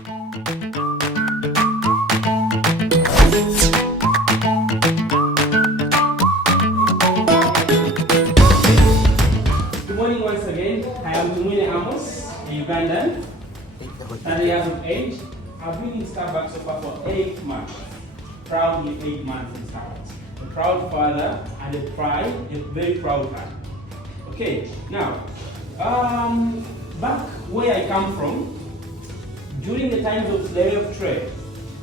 Good morning once again. I am Amos, a Ugandan, 30 years of age. I've been in Starbucks so far for 8 months. Proudly 8 months in Starbucks. A proud father and a very proud man. Okay, now, back where I come from, during the times of slave trade,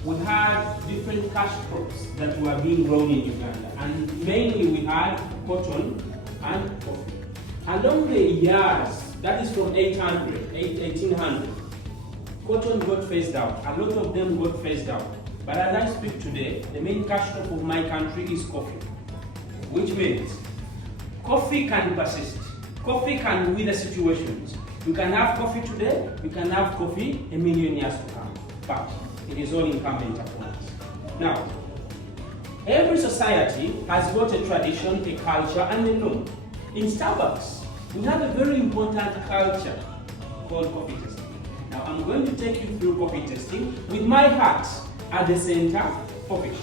we had different cash crops that were being grown in Uganda, and mainly we had cotton and coffee. Along the years, that is from 1800, cotton got phased out. A lot of them got phased out. But as I speak today, the main cash crop of my country is coffee, which means coffee can persist. Coffee can wither situations. You can have coffee today, you can have coffee a million years to come. But it is all incumbent upon us. Now, every society has got a tradition, a culture, and a norm. In Starbucks, we have a very important culture called coffee tasting. Now, I'm going to take you through coffee tasting with my heart at the center of it.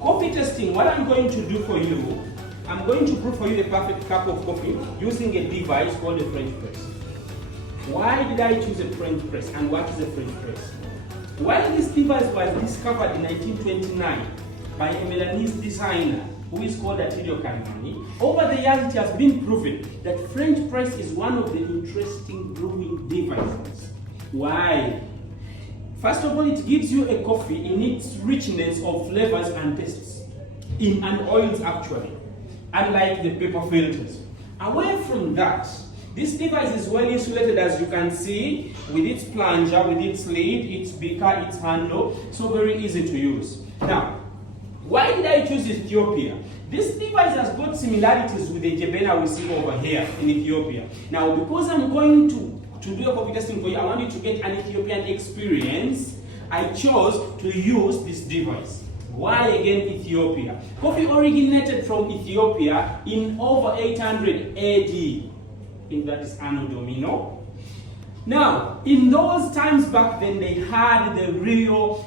Coffee tasting, what I'm going to do for you, I'm going to brew for you the perfect cup of coffee using a device called a French press. Why did I choose a French press, and what is a French press? While this device was discovered in 1929 by a Milanese designer who is called Acidity, over the years it has been proven that French press is one of the interesting brewing devices. Why? First of all, it gives you a coffee in its richness of flavors and tastes, and oils actually, unlike the paper filters. Away from that, this device is well insulated, as you can see, with its plunger, with its lid, its beaker, its handle, so very easy to use. Now, why did I choose Ethiopia? This device has got similarities with the Jebena we see over here in Ethiopia. Now, because I'm going to do a coffee testing for you, I want you to get an Ethiopian experience, I chose to use this device. Why again Ethiopia? Coffee originated from Ethiopia in over 800 AD. I think that is Anno Domino. Now, in those times back then, they had the real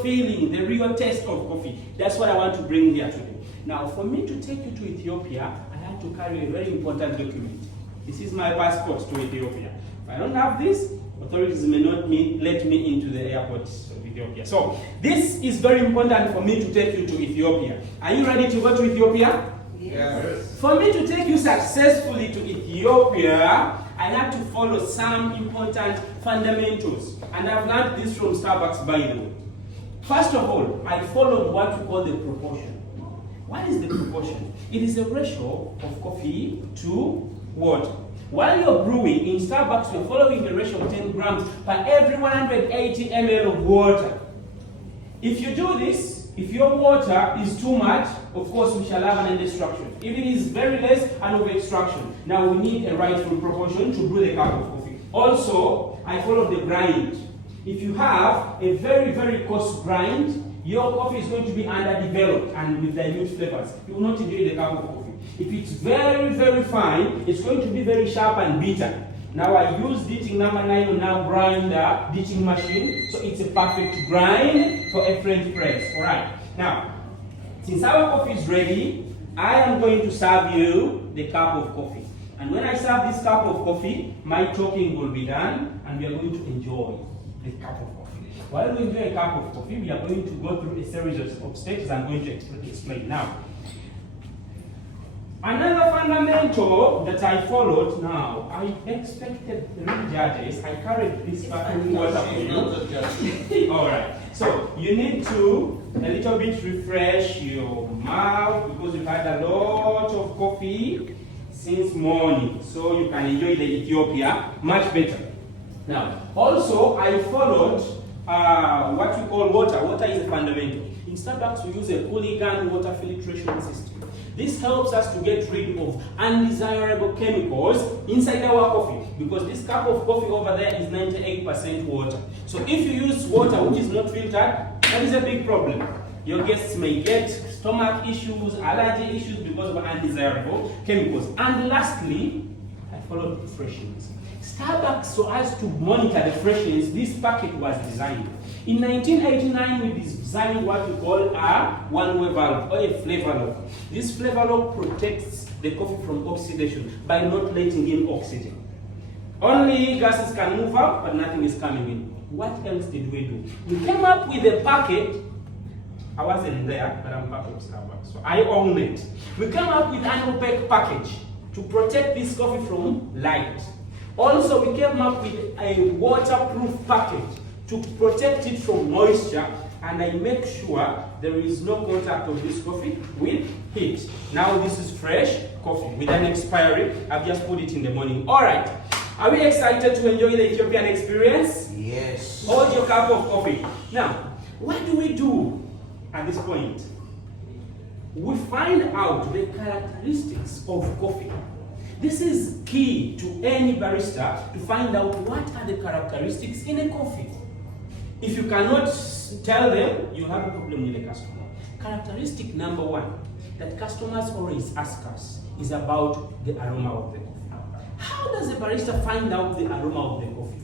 feeling, the real taste of coffee. That's what I want to bring here today. Now, for me to take you to Ethiopia, I had to carry a very important document. This is my passport to Ethiopia. If I don't have this, authorities may not let me into the airport of Ethiopia. So, this is very important for me to take you to Ethiopia. Are you ready to go to Ethiopia? Yes. For me to take you successfully to Ethiopia, I had to follow some important fundamentals. And I've learned this from Starbucks, by the way. First of all, I followed what we call the proportion. What is the proportion? It is a ratio of coffee to water. While you're brewing, in Starbucks, you're following the ratio of 10 grams per every 180 ml of water. If you do this, if your water is too much, of course we shall have an end extraction. If it is very less, an over extraction. Now we need a rightful proportion to brew the cup of coffee. Also, I follow the grind. If you have a very, very coarse grind, your coffee is going to be underdeveloped and with dilute flavors. You will not enjoy the cup of coffee. If it's very, very fine, it's going to be very sharp and bitter. Now I use ditching number 9 on our grinder, ditching machine, so it's a perfect grind for a French press. Alright, now, since our coffee is ready, I am going to serve you the cup of coffee. And when I serve this cup of coffee, my talking will be done and we are going to enjoy the cup of coffee. While we enjoy a cup of coffee, we are going to go through a series of steps I'm going to explain now. Another fundamental that I followed now, I expected 3 judges. I carried this sparkling water for you. Alright, so you need to a little bit refresh your mouth because you've had a lot of coffee since morning. So you can enjoy the Ethiopia much better. Now, also I followed what we call water. Water is a fundamental. In Starbucks, we use a polygon water filtration system. This helps us to get rid of undesirable chemicals inside our coffee because this cup of coffee over there is 98% water. So if you use water which is not filtered, that is a big problem. Your guests may get stomach issues, allergy issues because of undesirable chemicals. And lastly, I followed freshness. Starbucks, so as to monitor the freshness, this packet was designed. In 1989, we designed what we call a one-way valve or a flavor lock. This flavor lock protects the coffee from oxidation by not letting in oxygen. Only gases can move out, but nothing is coming in. What else did we do? We came up with a packet. I wasn't there, but I'm part of Starbucks, so I own it. We came up with an opaque package to protect this coffee from light. Also, we came up with a waterproof package to protect it from moisture, and I make sure there is no contact of this coffee with heat. Now this is fresh coffee with an expiry. I've just put it in the morning. All right. Are we excited to enjoy the Ethiopian experience? Yes. Hold your cup of coffee. Now, what do we do at this point? We find out the characteristics of coffee. This is key to any barista to find out what are the characteristics in a coffee. If you cannot tell them, you have a problem with the customer. Characteristic number one that customers always ask us is about the aroma of the coffee. How does a barista find out the aroma of the coffee?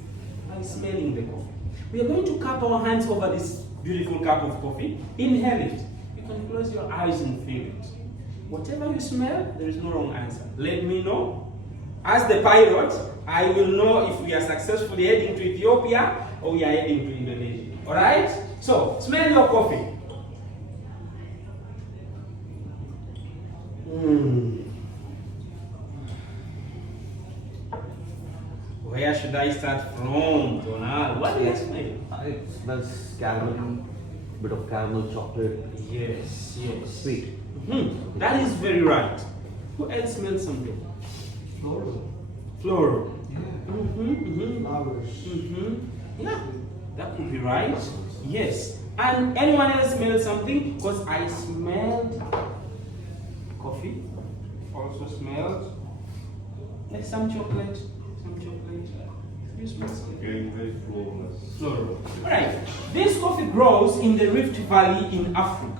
By smelling the coffee. We are going to cup our hands over this beautiful cup of coffee. Inhale it. You can close your eyes and feel it. Whatever you smell, there is no wrong answer. Let me know. As the pilot, I will know if we are successfully heading to Ethiopia or we are heading to Indonesia. Alright? So, smell your coffee. Where should I start from, Donald? What do you smell? It smells caramel, bit of caramel chocolate. Yes, yes. Sweet. That is very right. Who else smells something? Floral. Floral. Yeah. Flowers. Yeah, that could be right. Yes. And anyone else smell something? Because I smelled coffee. Also smelled like some chocolate. Some chocolate. You smell something? Very flawless. Floral. Alright. This coffee grows in the Rift Valley in Africa.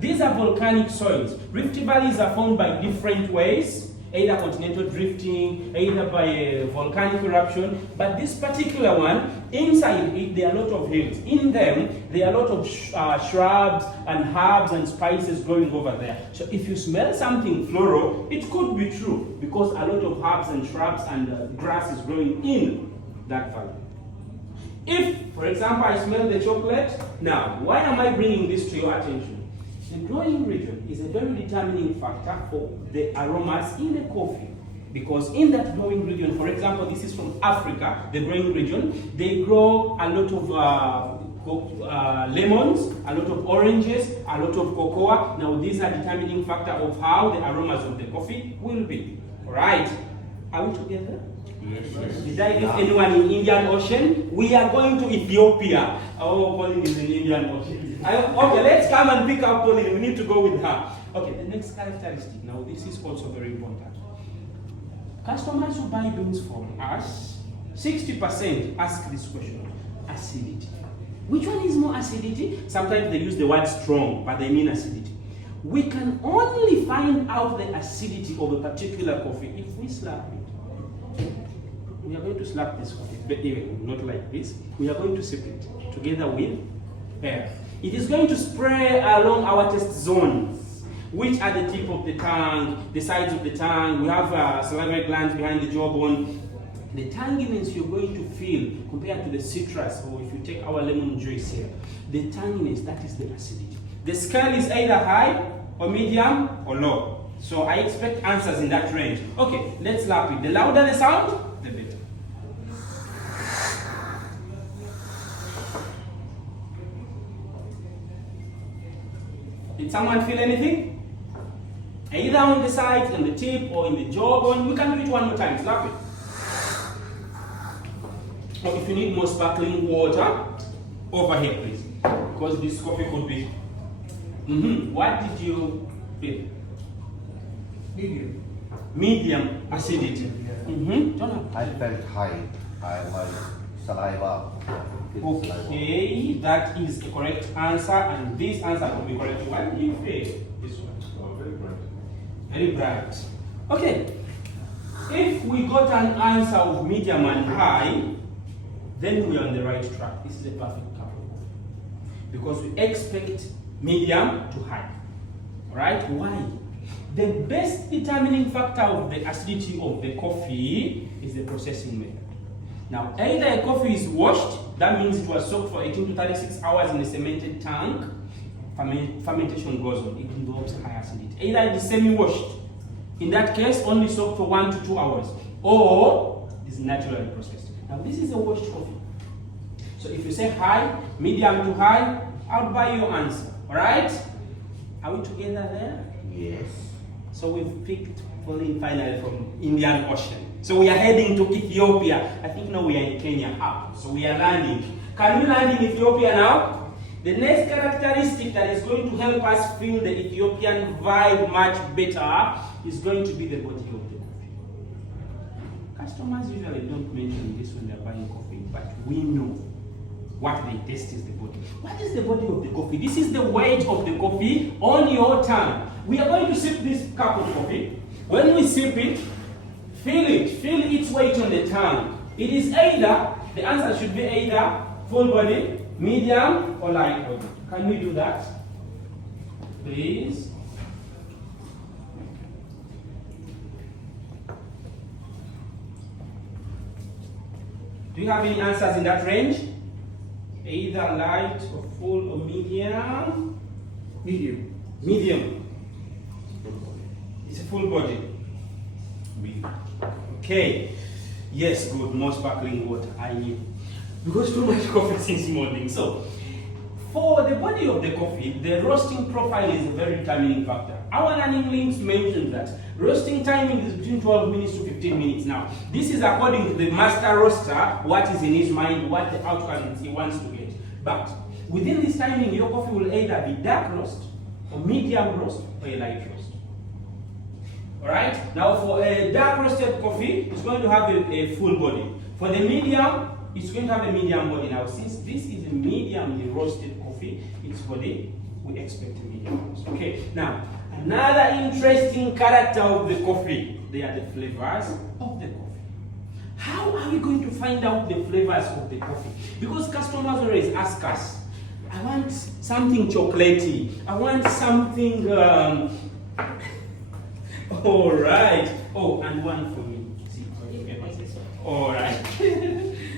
These are volcanic soils. Rift valleys are formed by different ways, either continental drifting, either by a volcanic eruption. But this particular one, inside it, there are a lot of hills. In them, there are a lot of shrubs and herbs and spices growing over there. So if you smell something floral, it could be true because a lot of herbs and shrubs and grass is growing in that valley. If, for example, I smell the chocolate, now, why am I bringing this to your attention? The growing region is a very determining factor for the aromas in a coffee. Because in that growing region, for example, this is from Africa, the growing region, they grow a lot of lemons, a lot of oranges, a lot of cocoa. Now these are determining factor of how the aromas of the coffee will be. Alright, are we together? Yes. Did I leave anyone in Indian Ocean? We are going to Ethiopia. Oh, Pauline is in Indian Ocean. Okay, let's come and pick up Pauline. We need to go with her. Okay, the next characteristic. Now, this is also very important. Customers who buy beans from us, 60% ask this question: acidity. Which one is more acidity? Sometimes they use the word strong, but they mean acidity. We can only find out the acidity of a particular coffee if we slap it. We are going to slap this coffee, but not like this. We are going to sip it together with air. It is going to spray along our taste zones, which are the tip of the tongue, the sides of the tongue. We have salivary glands behind the jawbone. The tanginess you're going to feel compared to the citrus, or if you take our lemon juice here, the tanginess, that is the acidity. The scale is either high or medium or low. So I expect answers in that range. Okay, let's slap it. The louder the sound, the better. Did someone feel anything? Either on the sides, on the tip, or in the jawbone. We can do it one more time. Slap it. Or if you need more sparkling water, over here, please. Because this coffee could be. What did you feel? Medium. Medium acidity. I felt high. My saliva. Okay, that is the correct answer, and this answer will be correct. Why did you feel this one? Oh, very bright. Very bright. Okay. If we got an answer of medium and high, then we are on the right track. This is a perfect cup of coffee. Because we expect medium to high. Alright? Why? The best determining factor of the acidity of the coffee is the processing method. Now, either a coffee is washed, that means it was soaked for 18 to 36 hours in a cemented tank, fermentation goes on, it involves high acidity. Either it is semi-washed, in that case only soaked for 1 to 2 hours, or it is naturally processed. Now, this is a washed coffee. So if you say high, medium to high, I'll buy your answer. Alright? Are we together there? Yes. So we've picked finally from Indian Ocean. So we are heading to Ethiopia. I think now we are in Kenya. So we are landing. Can we land in Ethiopia now? The next characteristic that is going to help us feel the Ethiopian vibe much better is going to be the body of the coffee. Customers usually don't mention this when they're buying coffee, but we know what they taste is the body. What is the body of the coffee? This is the weight of the coffee on your tongue. We are going to sip this cup of coffee. When we sip it, feel its weight on the tongue. It is either, the answer should be either full body, medium, or light body. Can we do that? Please. Do you have any answers in that range? Either light or full or medium? Medium. Medium. It's a full body. Okay. Yes, good. More sparkling water. I knew. Because too much coffee since morning. So, for the body of the coffee, the roasting profile is a very determining factor. Our learning links mention that roasting timing is between 12 minutes to 15 minutes. Now, this is according to the master roaster, what is in his mind, what the outcome he wants to get. But within this timing, your coffee will either be dark roast, or medium roast, or a light roast. Alright? Now, for a dark roasted coffee, it's going to have a full body. For the medium, it's going to have a medium body. Now, since this is a mediumly roasted coffee, its body, we expect a medium roast. Okay, now, another interesting character of the coffee, they are the flavors of the coffee. How are we going to find out the flavors of the coffee? Because customers always ask us, I want something chocolatey, I want something, all right. Oh, and one for me. See, all right.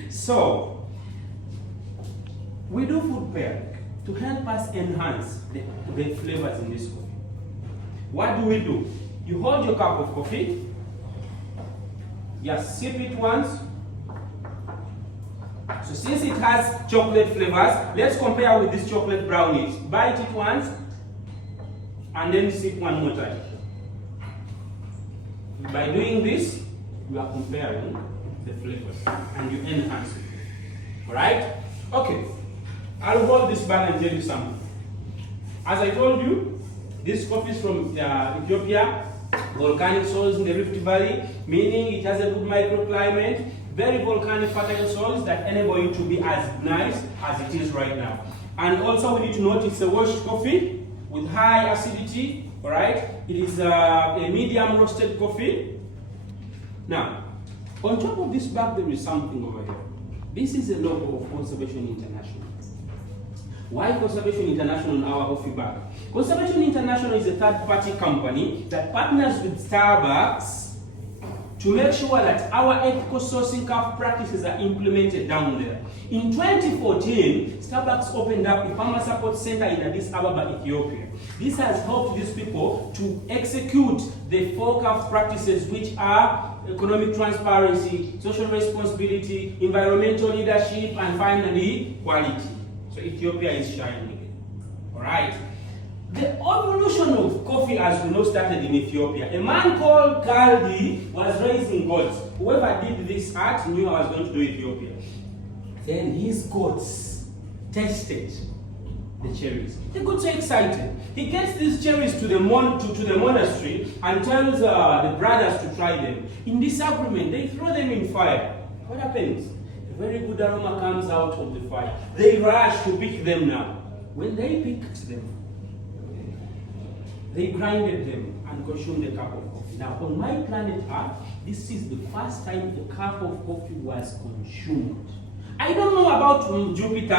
So, we do food pairing to help us enhance the flavors in this coffee. What do? You hold your cup of coffee, just sip it once. So since it has chocolate flavors, let's compare with this chocolate brownies. Bite it once, and then sip one more time. By doing this, you are comparing the flavors, and you enhance it. Alright? Okay. I'll hold this back and tell you something. As I told you, this coffee is from Ethiopia, volcanic soils in the Rift Valley, meaning it has a good microclimate, very volcanic fertile soils that enable it to be as nice as it is right now. And also we need to note it's a washed coffee with high acidity, alright? It is a medium roasted coffee. Now, on top of this bag there is something over here. This is a logo of Conservation International. Why Conservation International on our coffee bag? Conservation International is a third-party company that partners with Starbucks to make sure that our ethical sourcing practices are implemented down there. In 2014, Starbucks opened up a farmer support center in Addis Ababa, Ethiopia. This has helped these people to execute the 4 practices, which are economic transparency, social responsibility, environmental leadership, and finally, quality. So Ethiopia is shining. Alright. The evolution of coffee, as we know, started in Ethiopia. A man called Kaldi was raising goats. Whoever did this art knew I was going to do Ethiopia. Then his goats tasted the cherries. They got so excited. He gets these cherries to the monastery and tells the brothers to try them. In disagreement, they throw them in fire. What happens? A very good aroma comes out of the fire. They rush to pick them now. When they picked them, they grinded them and consumed a cup of coffee. Now, on my planet Earth, this is the first time a cup of coffee was consumed. I don't know about Jupiter,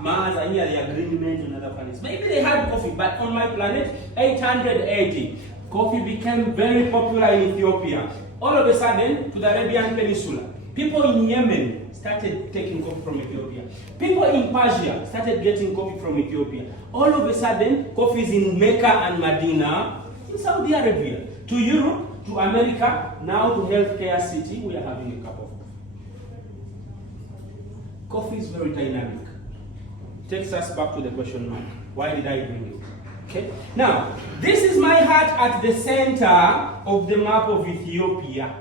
Mars, any other agreements and other planets. Maybe they had coffee, but on my planet, 880, coffee became very popular in Ethiopia. All of a sudden, to the Arabian Peninsula, people in Yemen started taking coffee from Ethiopia. People in Persia started getting coffee from Ethiopia. All of a sudden, coffee is in Mecca and Medina, in Saudi Arabia. To Europe, to America, now to healthcare city, we are having a cup of coffee. Coffee is very dynamic. Takes us back to the question mark. Why did I bring it? Okay. Now, this is my heart at the center of the map of Ethiopia.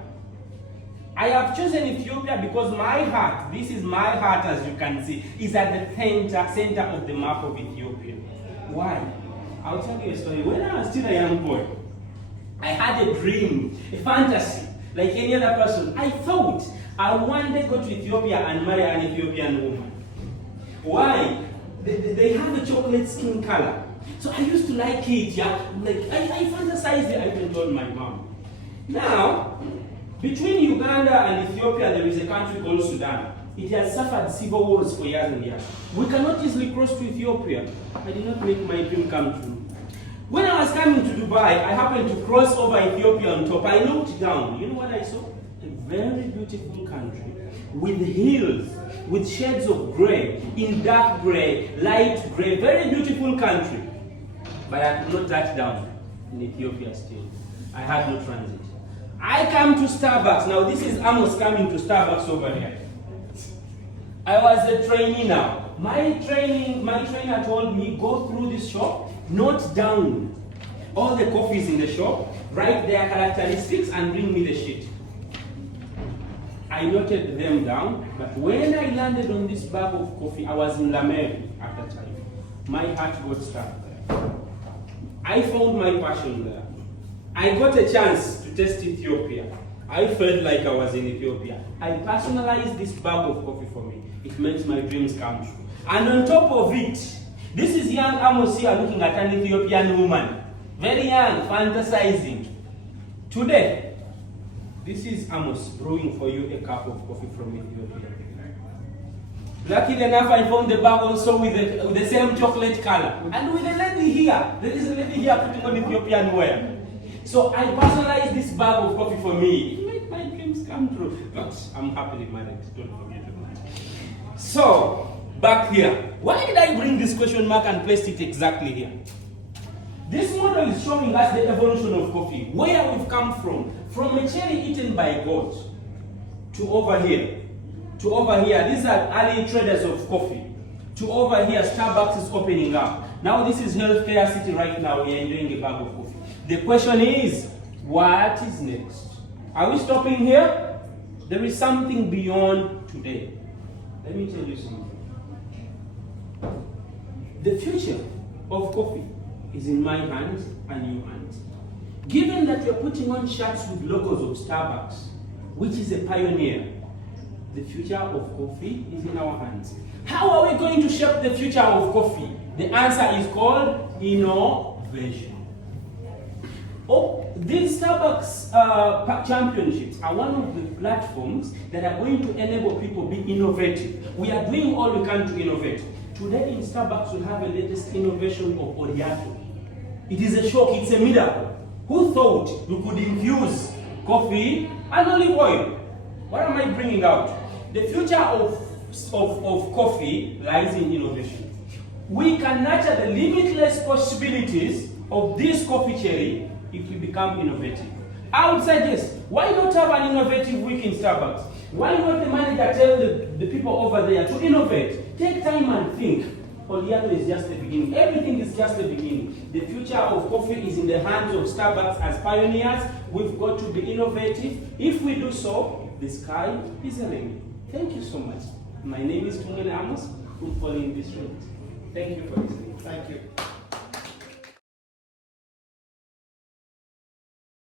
I have chosen Ethiopia because my heart, this is my heart as you can see, is at the center of the map of Ethiopia. Why? I'll tell you a story. When I was still a young boy, I had a dream, a fantasy, like any other person. I thought I one day go to Ethiopia and marry an Ethiopian woman. Why? They have a chocolate skin color. So I used to like it, yeah. Like I fantasized it. I even told my mom. Now, between Uganda and Ethiopia, there is a country called Sudan. It has suffered civil wars for years and years. We cannot easily cross to Ethiopia. I did not make my dream come true. When I was coming to Dubai, I happened to cross over Ethiopia on top. I looked down. You know what I saw? A very beautiful country with hills, with shades of gray, in dark gray, light gray, very beautiful country. But I could not touch down in Ethiopia still. I had no transit. I come to Starbucks. Now this is Amos coming to Starbucks over here. I was a trainee now. My trainer told me, go through this shop, note down all the coffees in the shop, write their characteristics and bring me the sheet. I noted them down, but when I landed on this bag of coffee, I was in Lameri at that time. My heart got stuck there. I found my passion there. I got a chance to test Ethiopia. I felt like I was in Ethiopia. I personalized this bag of coffee for me. It makes my dreams come true. And on top of it, this is young Amos here looking at an Ethiopian woman. Very young, fantasizing. Today, this is Amos brewing for you a cup of coffee from Ethiopia. Luckily enough, I found the bag also with the same chocolate color. And with a lady here, there is a lady here putting on Ethiopian wear. So I personalized this bag of coffee for me. It made my dreams come true. But I'm happily married, don't forget about it. So, back here. Why did I bring this question mark and place it exactly here? This model is showing us the evolution of coffee, where we've come from a cherry eaten by goats, to over here. To over here, these are early traders of coffee. To over here, Starbucks is opening up. Now this is healthcare city right now, we are enjoying a bag of coffee. The question is, what is next? Are we stopping here? There is something beyond today. Let me tell you something. The future of coffee is in my hands and your hands. Given that you're putting on shirts with logos of Starbucks, which is a pioneer, the future of coffee is in our hands. How are we going to shape the future of coffee? The answer is called innovation. These Starbucks championships are one of the platforms that are going to enable people to be innovative. We are doing all we can to innovate. Today in Starbucks we have a latest innovation of Oriato. It is a shock, it's a miracle. Who thought you could infuse coffee and olive oil? What am I bringing out? The future of coffee lies in innovation. We can nurture the limitless possibilities of this coffee cherry if we become innovative. I would suggest, why not have an innovative week in Starbucks? Why not the manager tell the people over there to innovate? Take time and think. Oliato is just the beginning. Everything is just the beginning. The future of coffee is in the hands of Starbucks as pioneers. We've got to be innovative. If we do so, the sky is the limit. Thank you so much. My name is Amos, following this trend. Thank you for listening. Thank you.